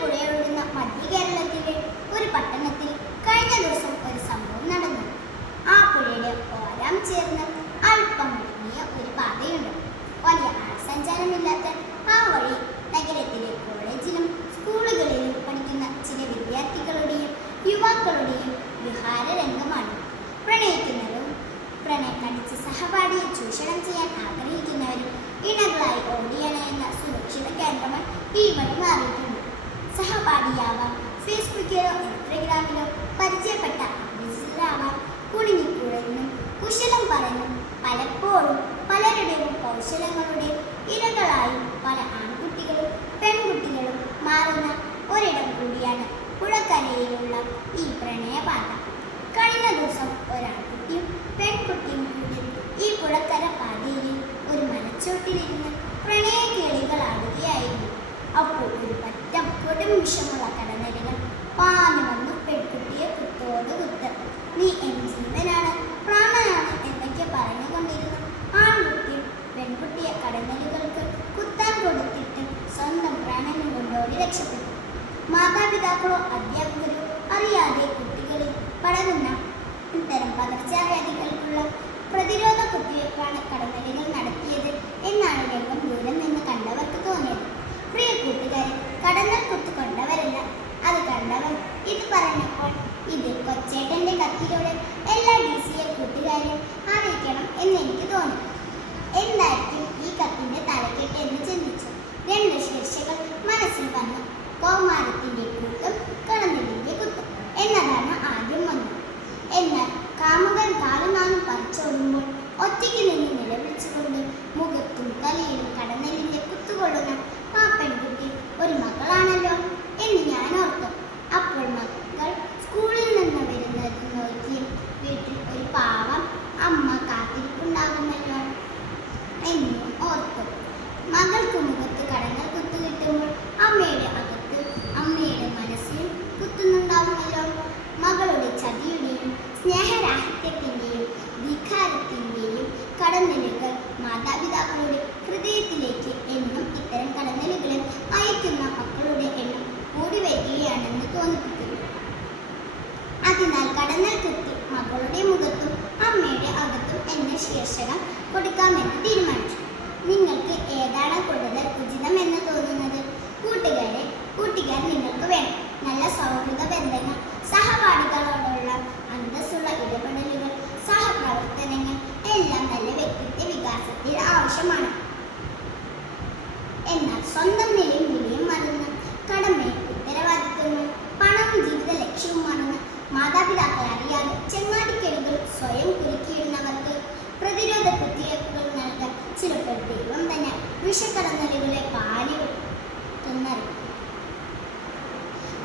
പുഴയൊഴുകുന്ന മധ്യ കേരളത്തിലെ ഒരു പട്ടണത്തിൽ കഴിഞ്ഞ ദിവസം ഒരു സംഭവം നടന്നു. ആ പുഴയുടെ ഓരം ചേർന്ന് അല്പം മുങ്ങിയ ഒരു പാതയുണ്ട്. വലിയ ആൾസഞ്ചാരമില്ലാത്ത ആ വഴി നഗരത്തിലെ കോളേജിലും സ്കൂളുകളിലും പഠിക്കുന്ന ചില വിദ്യാർത്ഥികളുടെയും യുവാക്കളുടെയും വിഹാര രംഗമാണ്. പ്രണയിക്കുന്നവരും പ്രണയം കടിച്ച് സഹപാഠിയെ ചൂഷണം ചെയ്യാൻ ആഗ്രഹിക്കുന്നവരും ഇണകളായി ഓടിയണയുന്ന സുരക്ഷിത കേന്ദ്രമായി ഈ വഴി മാറിയിട്ടുണ്ട്. സഹപാഠിയാവാൻ ഫേസ്ബുക്കിലോ ഇൻസ്റ്റഗ്രാമിലോ പരിചയപ്പെട്ട അപരിചിതരാവാൻ കുണിഞ്ഞിക്കുഴഞ്ഞും കുശലം പറയുന്നു. പലപ്പോഴും പലരുടെയും കൗശലങ്ങളുടെ ഇരകളായും പല ആൺകുട്ടികളും പെൺകുട്ടികളും മാറുന്ന ഒരിടം കൂടിയാണ് പുഴക്കരയിലുള്ള ഈ പ്രണയപാത കഴിഞ്ഞ ദിവസം ഒരാൺകുട്ടിയും പെൺകുട്ടിയും കൂടി ഈ പുഴക്കര പാതയിൽ ഒരു മരച്ചോട്ടിലിരുന്ന് പ്രണയ കേളികളാടുകയായിരുന്നു അപ്പോൾ ഒരു പറ്റം കൊടും വിഷമുള്ള കടനരികൾ പാഞ്ഞു വന്നു പെൺകുട്ടിയെ കുത്തോട് കുത്ത്. നീ എൻ ജീവനാണ് പ്രാണനാണ് എന്നൊക്കെ പറഞ്ഞുകൊണ്ടിരുന്നു ആൺകുട്ടിയും പെൺകുട്ടിയെ കടനരികൾക്ക് കുത്താൻ കൊടുത്തിട്ട് സ്വന്തം പ്രാണനും കൊണ്ടോടി രക്ഷപ്പെട്ടു. മാതാപിതാക്കളോ അധ്യാപകരോ അറിയാതെ കുട്ടികളിൽ പടരുന്ന ഇത്തരം പകർച്ചവ്യാധികൾക്കുള്ള പ്രതിരോധ കുത്തിവയ്പ്പാണ് കടന്നലുകൾ നടത്തിയത് എന്നാണ് രംഗം ദൂരം നിന്ന് കണ്ടവർക്ക് ഒറ്റയ്ക്ക് നിന്ന് നിലവിളിച്ചുകൊണ്ട് മുഖത്തും തലയിലും കടന്നലിന്റെ കുത്തുകൊള്ളുന്ന ആ പെൺകുട്ടി ഒരു മകളാണല്ലോ എന്ന് ഞാൻ ഓർത്തു. അപ്പോൾ മക്കൾ സ്കൂളിൽ നിന്ന് വരുന്നത് നോക്കി വീട്ടിൽ ഒരു പാവം അമ്മ കാത്തിരിപ്പുണ്ടാകുമല്ലോ എന്നും ഓർത്തു. മകൾക്ക് മുഖത്ത് കടന്നൽ കുത്തു കിട്ടുമ്പോൾ അമ്മയുടെ അകത്ത് അമ്മയുടെ മനസ്സിൽ കുത്തുന്നുണ്ടാവുമല്ലോ മകളുടെ ചതിയുടെയും സ്നേഹരാഹിത്യത്തിന്റെയും ധിക്കാരത്തിന്റെയും കടന്നലുകൾ മാതാപിതാക്കളുടെ ഹൃദയത്തിലേക്ക് എന്നും ഇത്തരം കടന്നലുകളെ അയക്കുന്ന മക്കളുടെ എണ്ണം കൂടി വരികയാണെന്ന് തോന്നിപ്പിക്കുന്നു. അതിനാൽ കടന്നൽ കുത്തി മകളുടെ മുഖത്തും അമ്മയുടെ അകത്തും എന്ന ശീർഷകം കൊടുക്കാമെന്ന് തീരുമാനിച്ചു. നിങ്ങൾക്ക് ഏതാണ് എന്നാൽ സ്വന്തം നിലയും വിലയും മറന്ന് കടമയും ഉത്തരവാദിത്വങ്ങളും പണവും ജീവിത ലക്ഷ്യവും മറന്ന് മാതാപിതാക്കൾ അറിയാതെ ചെങ്ങാടിക്കെടുകൾ സ്വയം കുരുക്കിയിടുന്നവർക്ക് പ്രതിരോധ കുത്തിവയ്പ്പുകൾ നൽകാൻ ചിലപ്പോൾ ദൈവം തന്നെ വിഷക്കടന്നലുകളെ പാലി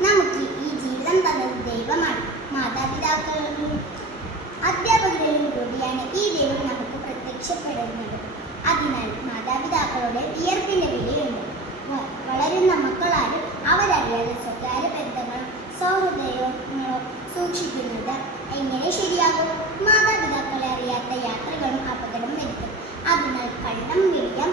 നമുക്ക് ഈ ജീവിതം തന്നത് ദൈവമാണ്. മാതാപിതാക്കളിലും അധ്യാപകരിലും കൂടിയാണ് ഈ ദൈവം നമുക്ക് പ്രത്യക്ഷപ്പെടുന്നത്. അതിനാൽ മാതാപിതാക്കളുടെ വിയർപ്പിന്റെ അവരറിയാതെ സ്വകാര്യ ബന്ധങ്ങളും സൗഹൃദങ്ങളോ സൂക്ഷിക്കുന്നത്. എങ്ങനെ ശരിയാകും? മാതാപിതാക്കളെ അറിയാത്ത യാത്രകളും അപകടം വരുത്തും. അതിനാൽ കള്ളം വിളിയാം